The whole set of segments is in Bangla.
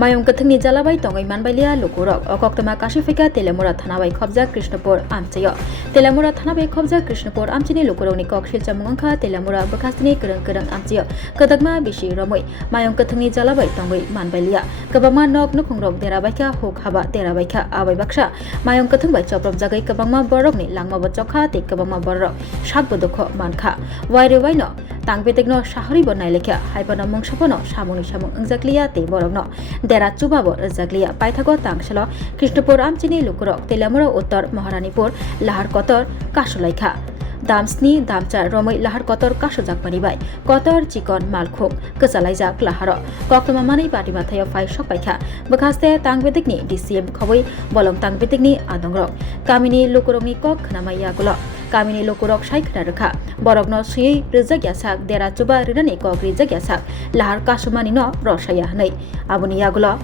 Mayung Kwthungni jalabai tongai manbailia Lukurog Okoktama Kasulaikha Teliamura thanabai khobja Krishnapur amchayo Teliamura thanabai khobja Krishnapur amchini Lukurogni kok silcha mungangkha Teliamura bakhastini kereng amchayo kadagma bisi romoi Mayung Kwthungni jalabai tongai manbailia kabangma nok nukhungrok derabaikha huk haba derabaikha abai baksha Mayung Kwthungbai choprop jagai kabangma borokni langma bachokha te kabangma borok sakbodokho mankha waire waino tangbetekno sahari bonai lekha haibana mungsapono samuni samung Jwngjal te borokno dera chubabo Jwngjal paithago tangsalo Krishnapur amchini Lukurog Teliamura uttor Maharanipur Lahar kotor Kasulaikha Damsni damchar romoi Lahar kotor Kasulaijak panibai kotor chikon malkhung Kwlaijak Lahar koktoma mani party mathayo fai sokpaikha bakhaste tangbetekni DCM khoboi Bolong tangbetekni adongrok kamini Lukurogni kok khnamaya gulo kamini Lukurog saikha rakha borokno sui rijak sak dera chuba rirani kok rijak sak Lahar kasumani no rosaya hnai abuni yagulo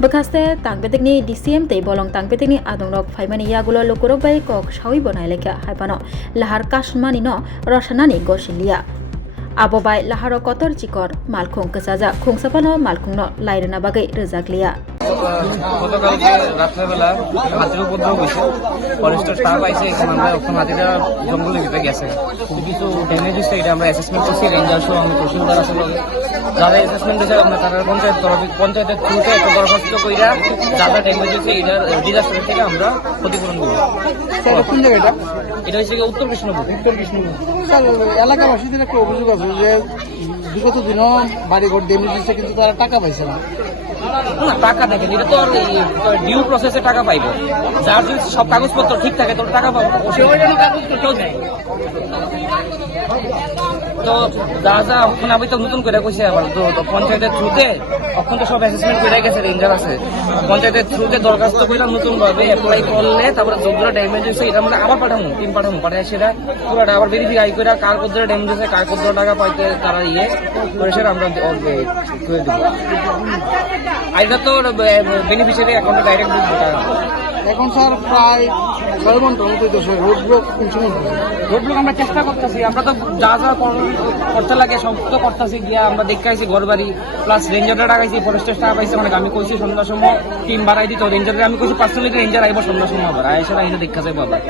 bakhaste tangbetekni DCM te Bolong tangbetekni adongrok faimani yagulo Lukurog bai kok sawi bonai lekha haipano Lahar kasumani no rosanani gosilia abobai Lahar kotor chikor malkhung kasaja khungsapano malkhungno lairana bagai Jwngjal গতকালকে রাত্রেবেলা হাতির উপদ্রব হয়েছে ফরেস্টের স্টাফ আইসে এখানে আমরা ওখানে হাতিটা জঙ্গলের ভিতরে গেছে খুব কিছু ড্যামেজ হচ্ছে এটা আমরা অ্যাসেসমেন্ট করছি রেঞ্জার সহ আমি তহসিলদার আসলে যারা অ্যাসেসমেন্ট দিয়েছে আমরা তারা পঞ্চায়েতের থ্রুতে একটা দরখাস্ত কইরা যারা ড্যামেজ হচ্ছে এটার ডিজাস্টার থেকে আমরা ক্ষতিপূরণ করবো। কোন জায়গাটা? এটা হচ্ছে উত্তর কৃষ্ণপুর। এলাকাবাসীদের একটা অভিযোগ আছে যে বিগত দিনও বাড়িঘর ড্যামেজ হচ্ছে কিন্তু তারা টাকা পাইছে না। টাকা দেখেন এটা তো ডিউ প্রসেসে টাকা পাইব যার যদি সব কাগজপত্র ঠিক থাকে তো টাকা পাবো কেউ দেয় তো যা যা এখন আমি তো নতুন করে কইছে আবার তো পঞ্চায়েতের থ্রুতে এখন তো সব অ্যাসেসমেন্ট করে গেছে রেঞ্জার আছে পঞ্চায়েতের থ্রুতে দরখাস্ত করে নতুন ভাবে অ্যাপ্লাই করলে তারপরে যতটা ড্যামেজ হয়েছে এটা আমরা আবার টিম পাঠাবো পাঠায় সেটা পুরোটা আবার ভেরিফাই করে কার কতটা ড্যামেজ হয়েছে কার কতটা টাকা পাইতে তারা করে সেটা আমরা করে দেবো। এটা তো বেনিফিশিয়ারি অ্যাকাউন্টে ডাইরেক্ট ঢুকবে টাকা। এখন স্যার প্রায় 6 ঘন্টার মতো রোড ব্লক আমরা চেষ্টা করতেছি আমরা তো যা যা করতে লাগে সব তো করতেছি গিয়া আমরা দেখে আইছি ঘর বাড়ি প্লাস রেঞ্জারটা টাকাইছি ফরেস্টের টাকা পাইছি মানে আমি কইছি সন্ধ্যার সময় টিম বাড়াই দিত রেঞ্জারে আমি কইছি পার্সোনালি রেঞ্জার আইব সন্ধ্যার সময় আবার আয় সেটা এনে দেখা যাবো আবার।